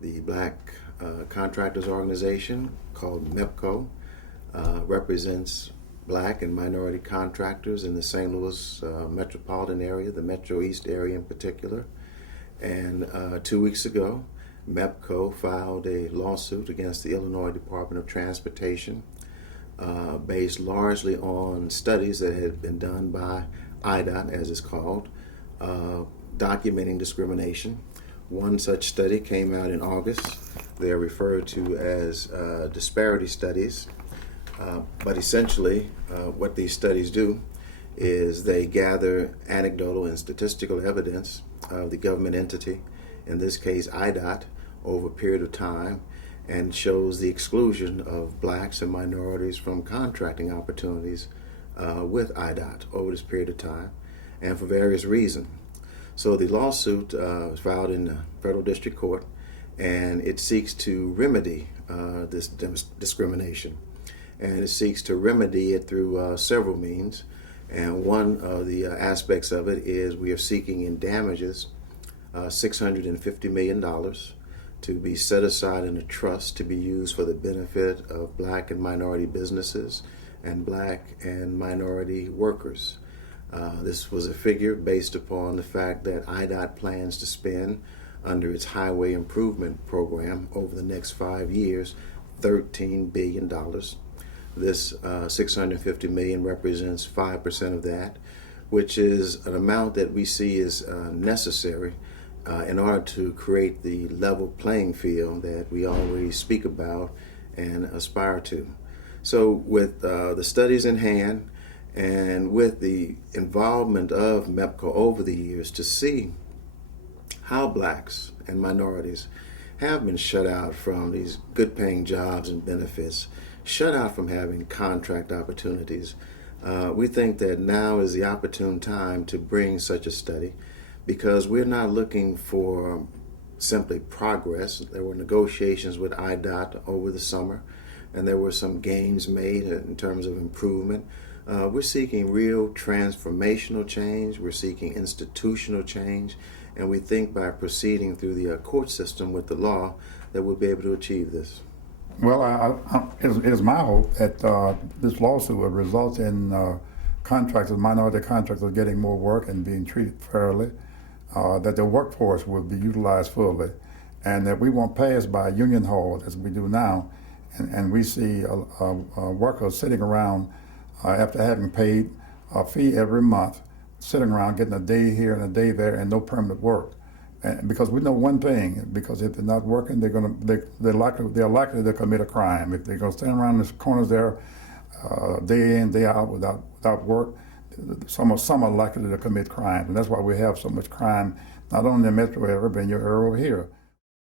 The Black Contractors organization, called MEBCO, represents Black and minority contractors in the St. Louis metropolitan area, the Metro East area in particular. And 2 weeks ago, MEBCO filed a lawsuit against the Illinois Department of Transportation based largely on studies that had been done by IDOT, as it's called, documenting discrimination. One such study came out in August. They're referred to as disparity studies. But essentially, what these studies do is they gather anecdotal and statistical evidence of the government entity, in this case IDOT, over a period of time, and shows the exclusion of blacks and minorities from contracting opportunities with IDOT over this period of time, and for various reasons. So the lawsuit was filed in the federal district court, and it seeks to remedy this discrimination. And it seeks to remedy it through several means. And one of the aspects of it is we are seeking in damages $650 million to be set aside in a trust to be used for the benefit of Black and minority businesses and Black and minority workers. This was a figure based upon the fact that IDOT plans to spend, under its highway improvement program over the next 5 years, $13 billion. This $650 million represents 5% of that, which is an amount that we see as necessary in order to create the level playing field that we always speak about and aspire to. So with the studies in hand and with the involvement of MEBCO over the years to see how blacks and minorities have been shut out from these good paying jobs and benefits, shut out from having contract opportunities, we think that now is the opportune time to bring such a study, because we're not looking for simply progress. There were negotiations with IDOT over the summer, and there were some gains made in terms of improvement. We're seeking real transformational change. We're seeking institutional change. And we think by proceeding through the court system with the law that we'll be able to achieve this. Well, it is my hope that this lawsuit will result in contractors, minority contractors, getting more work and being treated fairly, that the workforce will be utilized fully, and that we won't pass by union hall as we do now, and we see workers sitting around after having paid a fee every month, sitting around getting a day here and a day there and no permanent work. And because we know one thing, because if they're not working, they're likely to commit a crime. If they're going to stand around the corners there day in, day out without work, some are likely to commit crime. And that's why we have so much crime, not only in the metro area, but in your area over here.